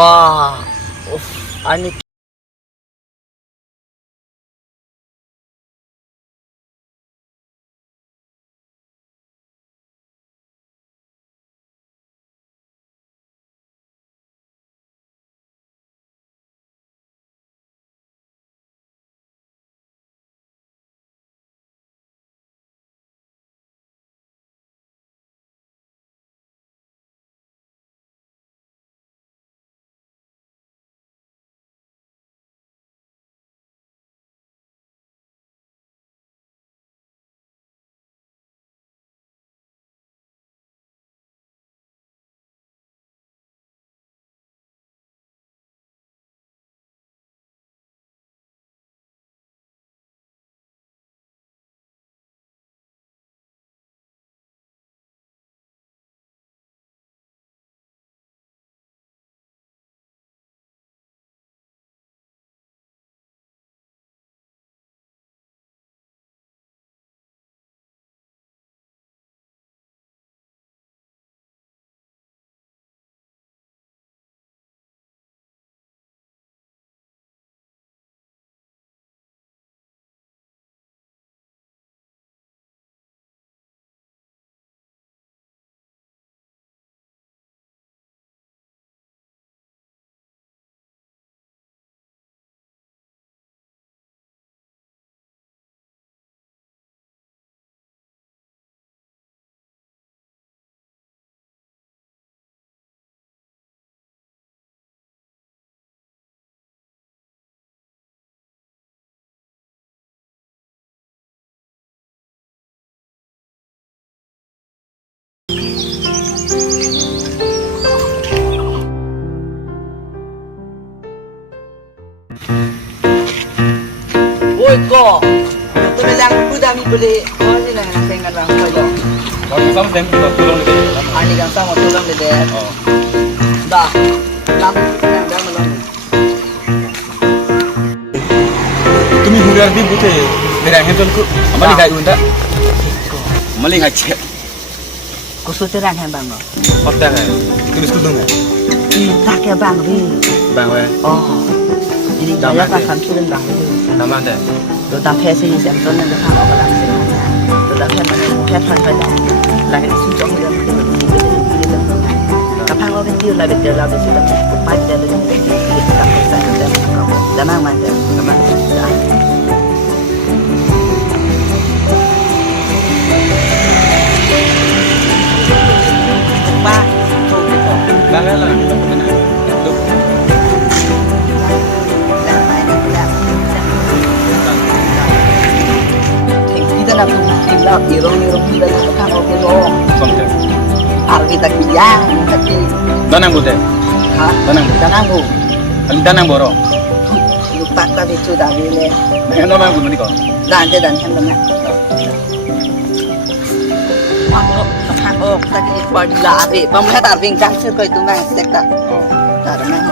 Wah, ani Oi ko, tu bilang udah mi beli, kau ni nak dengan orang kau. Kalau sama Thengpi tolong lebih. Ani kan sama tolong deh. Oh. Dah, dah malam. Tumi hura di bute, berang henlo ku. Amali kai unda. Amali kai cek. Kau terang yang bang. Hotel hai. Tumi school dong hai. Tak ya bang ni. Bang hai. Oh. Ini saya kan sudah bang ni. Nama anda. Tôi tạm phê xây dựng tôi nên được hàng ở làm gì tôi đã phê mà phê phân phê là cái suy nghĩ là cái gì cái hàng ở cái tiêu là việc là việc gì đó phải để được cái gì làm cái sai để mang mà để mang ba Bang hai lah. Kita nak tìm là thì rồi kita nak khang ở cái lô Somte. arti tak biang tapi Danang bute. ha danang bu Ali danang boro. lupa tak itu dah boleh Henlo bang ku mani ko. dan kan dengan aku khang ở tak ini body lah ni pemerintah tak ving kan sekoi tu nang sekta Oh. tak ada nang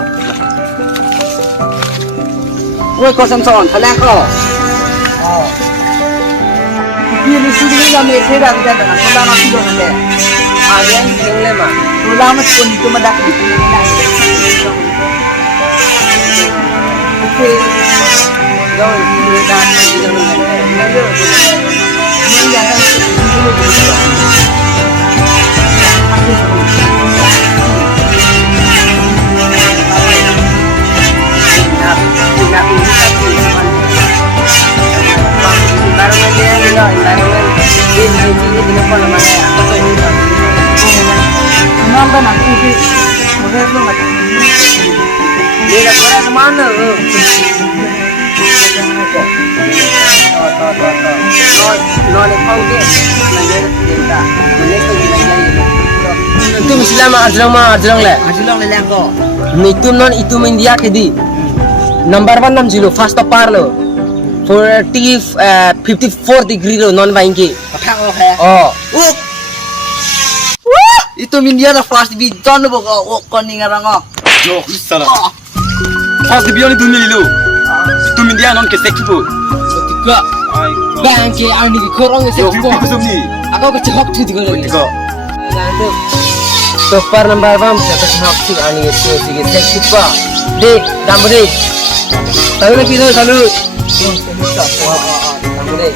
oi ko samson thalang ko oh ini sudah ni kami saya dah dengan kalau nak sudah nanti ada yang tinggal mah kalau mas pun itu madak di sini nak okey jauh ini dah di dalam ni ni jangan Itu Islam ajrang le. Nelitum non itu India kedi. Number 160 first of parlo. 54 degree lo non vaingi. Oh. Itu India dah fast beat John bogo koning arang Yo, salah. Pas di biar ni dunia lu. Tu India non kesek tu. Tiga. Bang ke ani korong se Yo, ko. tu ni. Aku kechok tu tiga. Tiga. Nanti. Topar number 1 kata senap tu ani itu sige cek siapa. Dek, damu dek. Tahu lagi tu, tahu. Bisa. Damu dek.